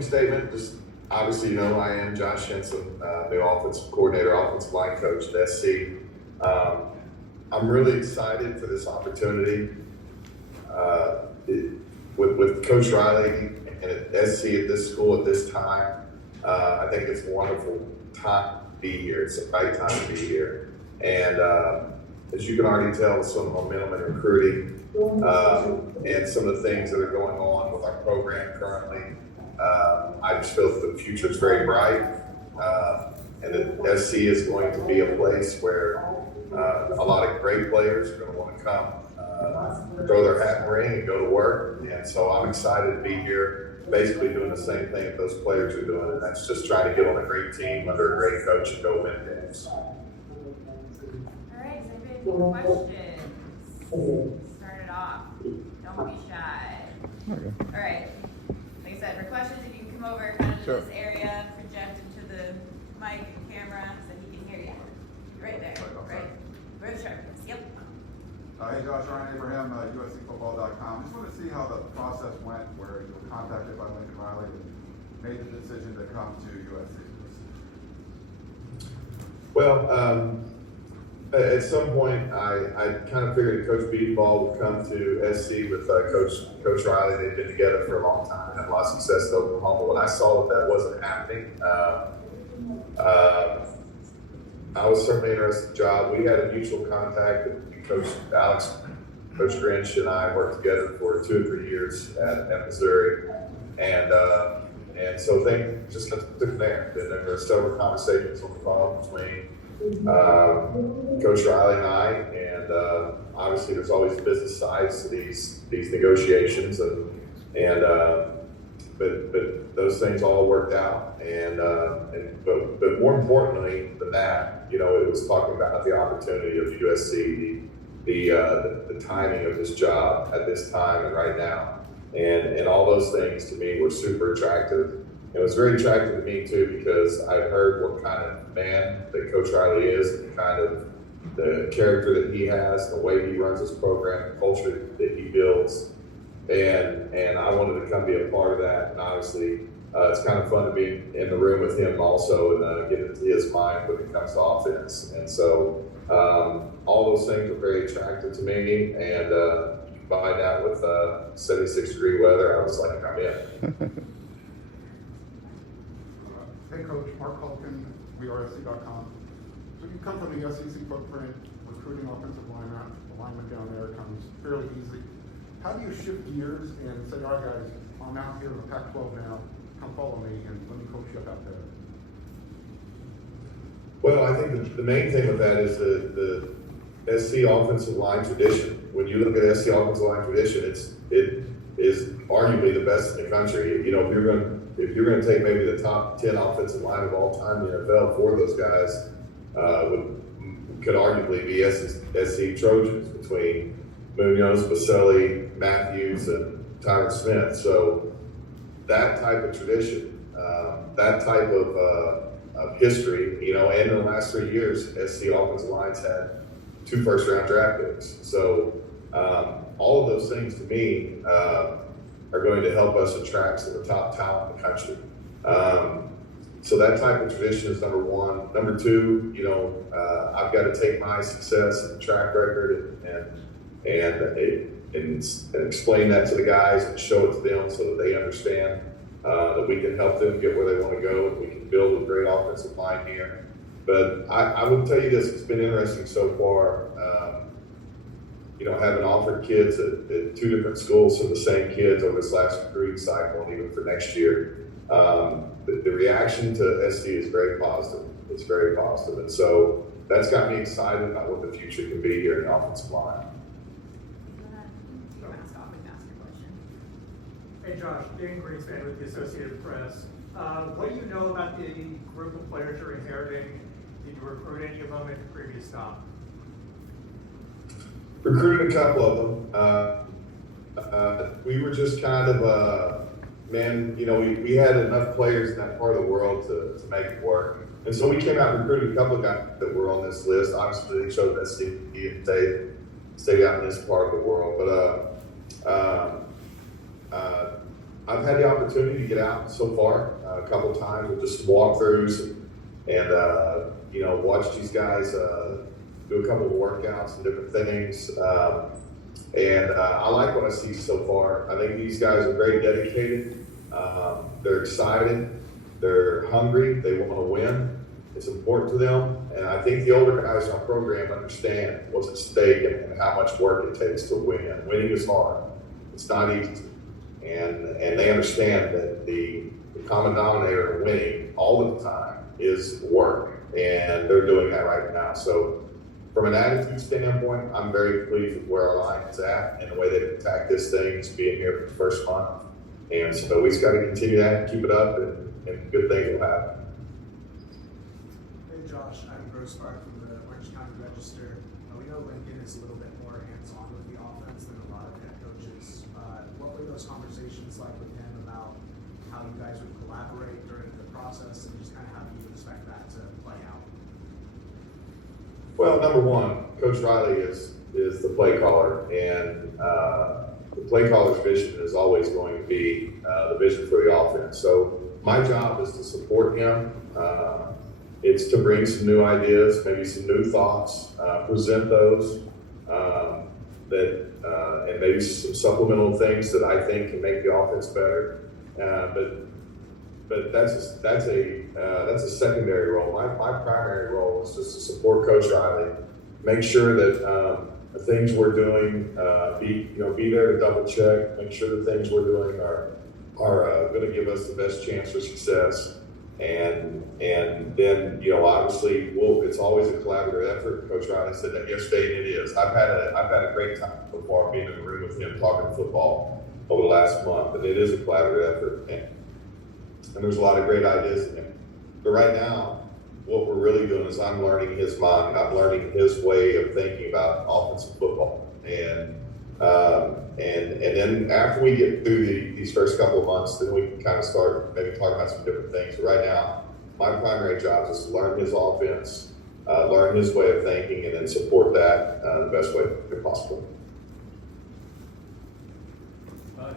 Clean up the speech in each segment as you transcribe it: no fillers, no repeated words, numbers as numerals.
opening statement, just obviously, I am Josh Henson, the offensive coordinator, offensive line coach at SC. I'm really excited for this opportunity with Coach Riley and at SC at this school at this time. I think it's a wonderful time to be here. It's the right time to be here. And as you can already tell, with some momentum in recruiting and some of the things that are going on with our program currently, I just feel that the future is very bright, and that SC is going to be a place where a lot of great players are going to want to come, throw their hat in the ring and go to work. And so I'm excited to be here, basically doing the same thing that those players are doing, and that's just trying to get on a great team under a great coach and go win games. All right, does anybody have questions? Start it off. Don't be shy. Okay. All right. Like I said, for questions, if you can come over kind of to Sure. this area, project into the mic and camera so he can hear you. Right there. Right. Where the sharp is. Yep. Hey Josh, Ryan Abraham, USCfootball.com. Just want to see how the process went where you were contacted by Lincoln Riley and made the decision to come to USC. Well, at some point, I kind of figured Coach Beatball would come to SC with Coach Riley. They've been together for a long time and had a lot of success at Oklahoma. When I saw that wasn't happening, I was certainly interested in the job. We had a mutual contact. Coach Grinch and I worked together for 2 or 3 years at Missouri, and so things just took from there. Then there were several conversations on the phone between Coach Riley and I, and obviously there's always business sides to these negotiations, but those things all worked out, but more importantly than that, it was talking about the opportunity of USC, the timing of this job at this time and right now, and all those things to me were super attractive. It was very attractive to me too, because I heard what kind of man that Coach Riley is, and the kind of the character that he has, the way he runs his program, the culture that he builds, and I wanted to come be a part of that. And obviously, it's kind of fun to be in the room with him also and get into his mind when it comes to offense. And so all those things are very attractive to me, and combine that with 76-degree weather, I was like, I'm in. Hey Coach, Mark Culkin, WeAreSC.com. So you come from the SEC footprint, recruiting offensive lineman down there comes fairly easy. How do you shift gears and say, all right guys, I'm out here in the Pac-12 now, come follow me and let me coach you up out there? Well, I think the main thing with that is the SC offensive line tradition. When you look at SC offensive line tradition, it is arguably the best in the country. If you're going to take maybe the top 10 offensive line of all time in the NFL, 4 of those guys could arguably be SC Trojans between Munoz, Baselli, Matthews, and Tyron Smith. So that type of tradition, that type of history, and in the last 3 years, SC offensive lines had 2 first-round draft picks. So all of those things to me are going to help us attract some of the top talent in the country. So that type of tradition is number one. Number two, I've got to take my success and track record and explain that to the guys and show it to them so that they understand that we can help them get where they want to go, and we can build a great offensive line here. But I would tell you this, it's been interesting so far, having offered kids at 2 different schools from the same kids over this last recruiting cycle and even for next year. The reaction to SC is very positive. It's very positive. And so that's got me excited about what the future can be here in the offensive line. Hey Josh, Dan Greenspan with the Associated Press. What do you know about the group of players you're inheriting? Did you recruit any of them at the previous stop? Recruited a couple of them. We were just kind of, we had enough players in that part of the world to make it work. And so we came out and recruited a couple of guys that were on this list. Obviously, they chose SC and stayed out in this part of the world. But I've had the opportunity to get out so far a couple times with just walkthroughs and watch these guys do a couple of workouts and different things. I like what I see so far. I think these guys are very dedicated. They're excited. They're hungry. They want to win. It's important to them. And I think the older guys in our program understand what's at stake and how much work it takes to win. Winning is hard. It's not easy. And they understand that the common denominator of winning all the time is work. And they're doing that right now. So from an attitude standpoint, I'm very pleased with where our line is at and the way they've attacked this thing is being here for the first month. And so we just got to continue that and keep it up, and good things will happen. Hey Josh, I'm Gross Park from the Orange County Register. We know Lincoln is a little bit more hands-on with the offense than a lot of head coaches. What were those conversations like with him about how you guys would collaborate during the process, and just kind of how do you expect that to play out? Well, number one, Coach Riley is the play caller, and the play caller's vision is always going to be the vision for the offense. So my job is to support him. It's to bring some new ideas, maybe some new thoughts, present those, and maybe some supplemental things that I think can make the offense better. But that's a secondary role. My primary role is just to support Coach Riley, make sure that the things we're doing, be there to double check, make sure the things we're doing are going to give us the best chance for success, and then obviously it's always a collaborative effort. Coach Riley said that yesterday, and it is. I've had a great time so far being in the room with him talking football over the last month, and it is a collaborative effort. And there's a lot of great ideas in there. But right now, what we're really doing is I'm learning his mind. I'm learning his way of thinking about offensive football. And then after we get through these first couple of months, then we can kind of start maybe talking about some different things. But right now, my primary job is to learn his offense, learn his way of thinking, and then support that the best way possible.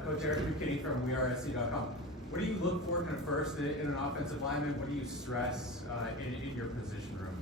Coach Eric McKinney from WeAreSC.com. What do you look for kind of first in an offensive lineman? What do you stress in your position room?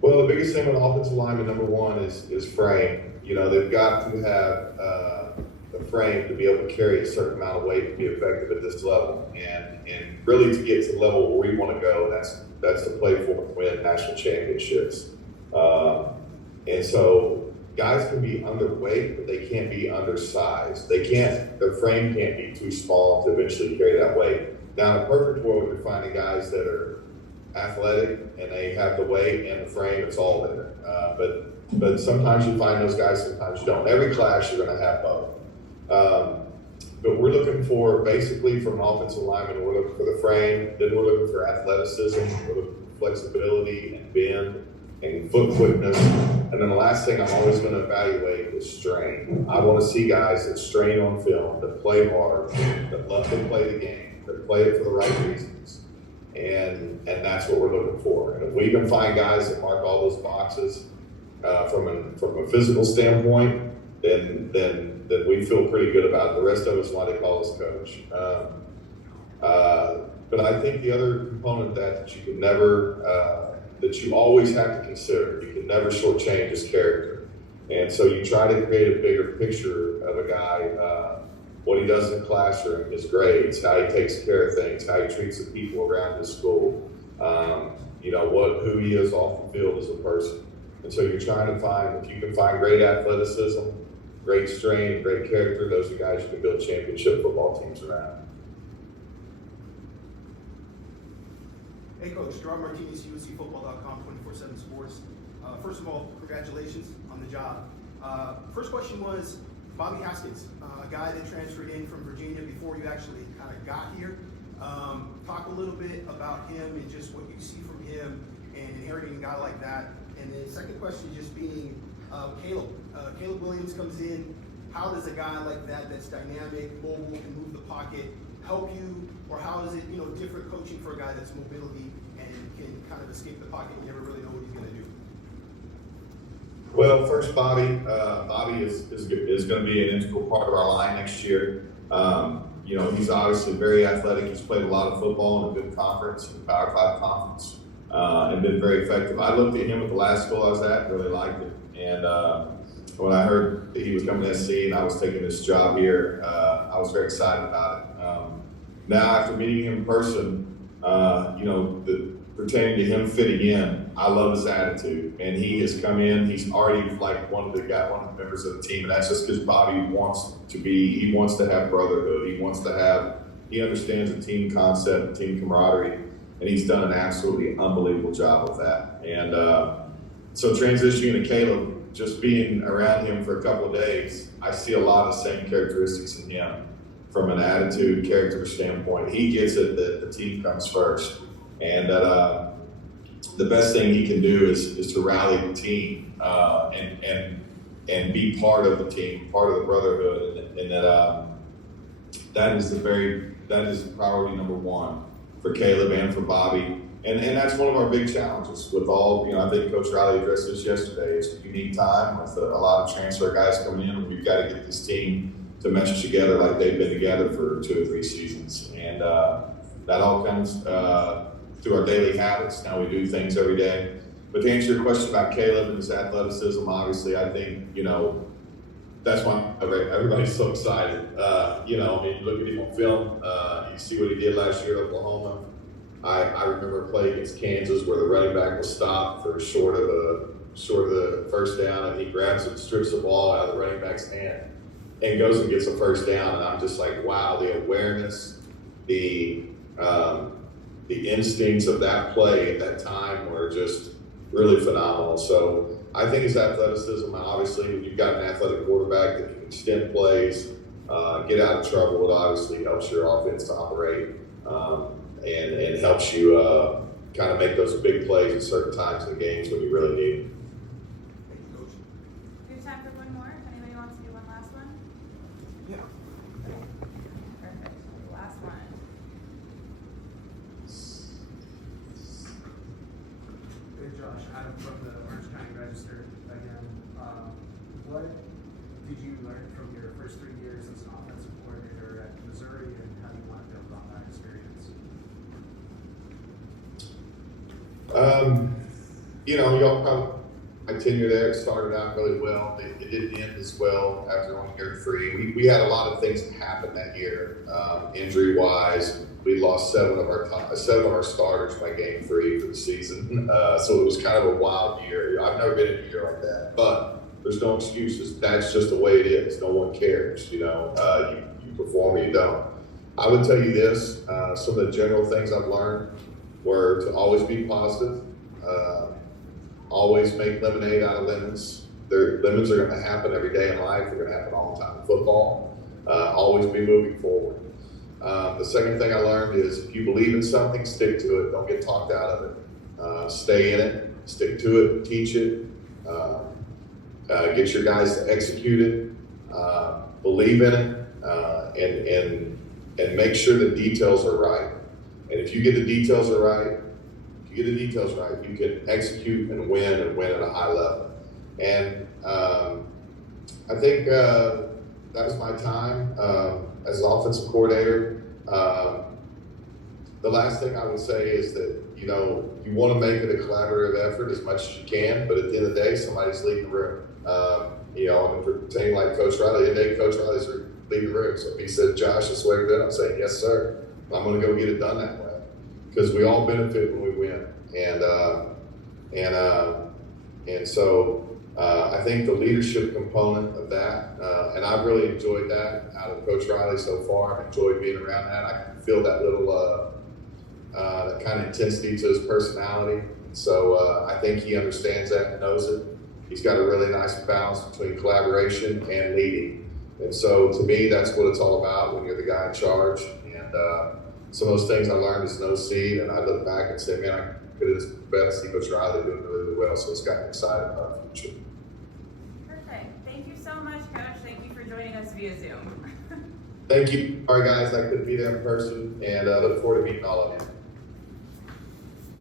Well, the biggest thing with an offensive lineman, number one, is frame. They've got to have a frame to be able to carry a certain amount of weight to be effective at this level. And really to get to the level where we want to go, that's to play for and win national championships. And so guys can be underweight, but they can't be undersized. Their frame can't be too small to eventually carry that weight. Now, in a perfect world, you're finding guys that are athletic and they have the weight and the frame, it's all there. But sometimes you find those guys, sometimes you don't. Every class, you're going to have both. But we're looking for, basically, from an offensive lineman, we're looking for the frame, then we're looking for athleticism, we're looking for flexibility and bend and foot quickness. And then the last thing I'm always going to evaluate is strain. I want to see guys that strain on film, that play hard, that love to play the game, that play it for the right reasons. And that's what we're looking for. And if we can find guys that mark all those boxes from a physical standpoint, then we feel pretty good about it. The rest of us, why they call us coach. But I think the other component of that you can never, that you always have to consider, you can never shortchange his character. And so you try to create a bigger picture of a guy, what he does in the classroom, his grades, how he takes care of things, how he treats the people around his school, who he is off the field as a person. And so you're trying to find, if you can find great athleticism, great strain, great character, those are guys you can build championship football teams around. Hey Coach, Gerard Martinez, USCFootball.com, 24/7 Sports. First of all, congratulations on the job. First question was, Bobby Haskins, a guy that transferred in from Virginia before you actually kind of got here. Talk a little bit about him and just what you see from him and inheriting a guy like that. And then second question just being Caleb. Caleb Williams comes in. How does a guy like that that's dynamic, mobile, can move the pocket, help you? Or how is it, different coaching for a guy that's mobility and can kind of escape the pocket and you never really know what he's going to do? Well, first, Bobby. Bobby is going to be an integral part of our line next year. You know, he's obviously very athletic. He's played a lot of football in a good conference, in the Power 5 conference, and been very effective. I looked at him at the last school I was at and really liked it. And when I heard that he was coming to SC and I was taking this job here, I was very excited about it. Now, after meeting him in person, you know, pertaining to him fitting in, I love his attitude, and he has come in. He's already like one of the members of the team, and that's just because Bobby wants to have brotherhood. He understands the team concept, team camaraderie, and he's done an absolutely unbelievable job with that. And so transitioning to Caleb, just being around him for a couple of days, I see a lot of the same characteristics in him from an attitude, character standpoint. He gets it that the team comes first. And the best thing he can do is to rally the team and be part of the team, part of the brotherhood, and that is priority number one for Caleb and for Bobby. And that's one of our big challenges with all, you know, I think Coach Riley addressed this yesterday. It's a unique time with a lot of transfer guys coming in, and we've got to get this team to mesh together like they've been together for 2 or 3 seasons. And that all comes through our daily habits. Now we do things every day. But to answer your question about Caleb and his athleticism, obviously, I think, you know, that's why everybody's so excited. You know, I mean, look at him on film. You see what he did last year at Oklahoma. I remember a play against Kansas where the running back was stopped for short of the first down, and he grabs and strips the ball out of the running back's hand and goes and gets a first down. And I'm just like, wow, the awareness, the instincts of that play at that time were just really phenomenal. So I think his athleticism, obviously, when you've got an athletic quarterback that can extend plays, get out of trouble, it obviously helps your offense to operate and helps you kind of make those big plays at certain times in the games when you really need them. Thank you, Coach. We have time for one more. If anybody wants to do one last one. Yeah. Perfect. Last one. Hey Josh, Adam from the Orange County Register again. What did you learn from your first 3 years as an offensive coordinator at Missouri, and how do you want to build on that experience? You know, y'all probably, my tenure there started out really well. It didn't end as well after only year 3. We had a lot of things happen that year, injury-wise. We lost 7 of our starters by game 3 for the season. So it was kind of a wild year. I've never been in a year like that, but there's no excuses. That's just the way it is. No one cares. You know, you perform or you don't. I would tell you this, some of the general things I've learned were to always be positive, always make lemonade out of lemons. Lemons are going to happen every day in life. They're going to happen all the time in football. Always be moving forward. The second thing I learned is if you believe in something, stick to it. Don't get talked out of it. Stay in it, stick to it, teach it, get your guys to execute it, believe in it, and make sure the details are right. And if you get the details right, you can execute and win at a high level. And I think that was my time as an offensive coordinator. The last thing I would say is that, you know, you want to make it a collaborative effort as much as you can, but at the end of the day, somebody's leading the room. You know, and pertaining like Coach Riley, today Coach Riley's leading the room. So if he said, Josh, this way we're doing it, I'm saying, yes, sir. I'm going to go get it done that way. Because we all benefit when we win. And so I think the leadership component of that, and I've really enjoyed that out of Coach Riley so far. I've enjoyed being around that. I can feel that little, that kind of intensity to his personality. So I think he understands that and knows it. He's got a really nice balance between collaboration and leading. And so to me, that's what it's all about when you're the guy in charge. And some of those things I learned as an OC, and I look back and say, man, I could have bet see Coach Riley doing really, really well. So it's got me excited about the future. Perfect. Thank you so much, Coach. Thank you for joining us via Zoom. Thank you. All right, guys, I couldn't be there in person, and I look forward to meeting all of you.